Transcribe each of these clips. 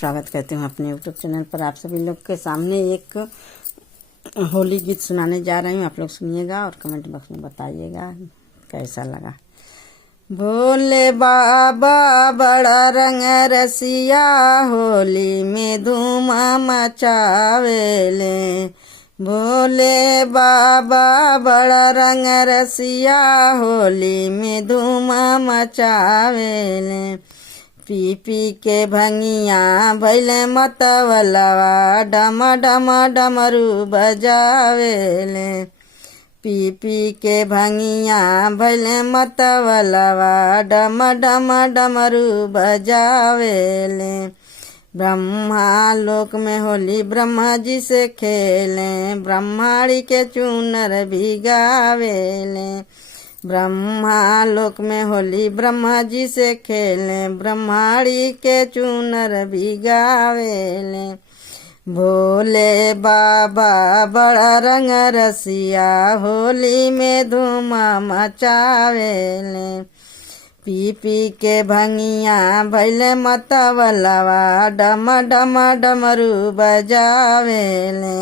स्वागत करती हूँ अपने यूट्यूब चैनल पर। आप सभी लोग के सामने एक होली गीत सुनाने जा रही हूँ। आप लोग सुनिएगा और कमेंट बॉक्स में बताइएगा कैसा लगा। भोले बाबा बड़ा रंग रसिया, होली में धूम मचावेले। भोले बाबा बड़ा रंग रसिया, होली में धूम मचावेले। पी पी के भंगिया भैले मतवलवा, डम डम डमरू बजावेले। पी पी के भंगिया भैले मतवलवा, डम डम डमरू बजावेले। ब्रह्मा लोक में होली ब्रह्मा जी से खेले, ब्रह्माड़ी के चूनर भिगावेले। ब्रह्मा लोक में होली ब्रह्मा जी से खेले, ब्रह्माड़ी के चूनर भिगावेले। भोले बाबा बड़ा रंग रसिया, होली में धूम मचावेले। पी पी के भंगिया भैले मतवलवा, डम डम डमरू बजावेले।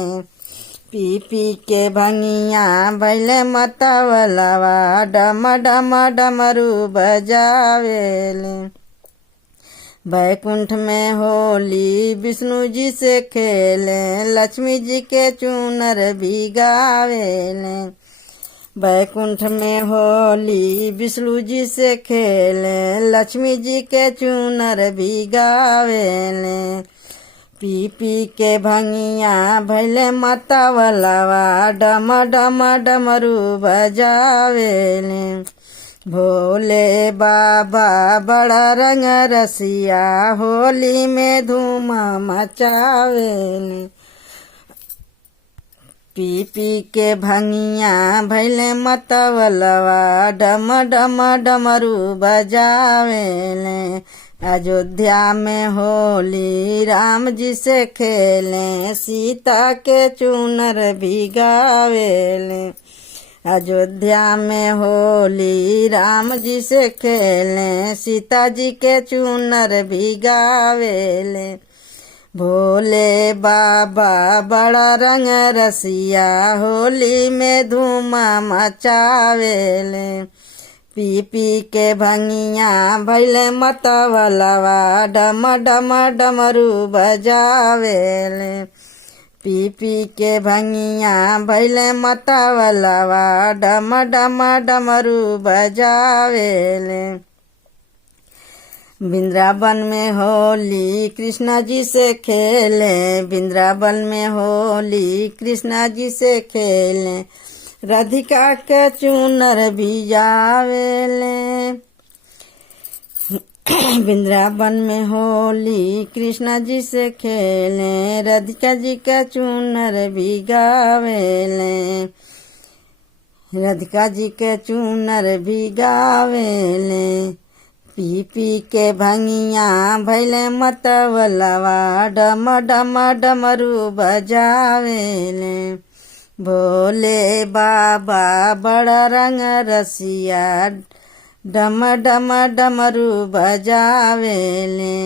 पी पी के भंगिया भैले मतवलवा, डम डम डमरू बजावेले। बैकुंठ में होली विष्णु जी से खेले, लक्ष्मी जी के चूनर भिगावेले। बैकुंठ में होली विष्णु जी से खेले, लक्ष्मी जी के चूनर भिगावेले। पी पी के भंगिया भैले मतवलवा, डम डम डमरू बजावेले। भोले बाबा बड़ा रंग रसिया, होली में धूम मचावेले। पी पी के भंगिया भैले मतवलवा, डम डम डमरू बजावेले। अयोध्या में होली राम जी से खेले, सीता के चूनर भिगावेले। अयोध्या में होली राम जी से खेले, सीता जी के चूनर भिगावेले। भोले बाबा बड़ा रंग रसिया, होली में धूम मचावेले। पी पी के भंगिया भैले मतवलवा, डम डम डमरू बजावेले। पी पी के भंगिया भैले मतवलवा, डम डम डमरू बजावेले। वृंदावन में होली कृष्णा जी से खेले, वृंदावन में होली कृष्णा जी से खेले। राधिका के चूनर भिजावेले। वृंदावन में होली कृष्णा जी से खेले, राधिका जी का चूनर भिगावेले। राधिका जी के चूनर भिगावेले। पी पी के भंगिया भैले मतवलवा, डम डम डमरू बजावेले। भोले बाबा बड़ा रंग रसिया, डम डम डमरू बजावेले।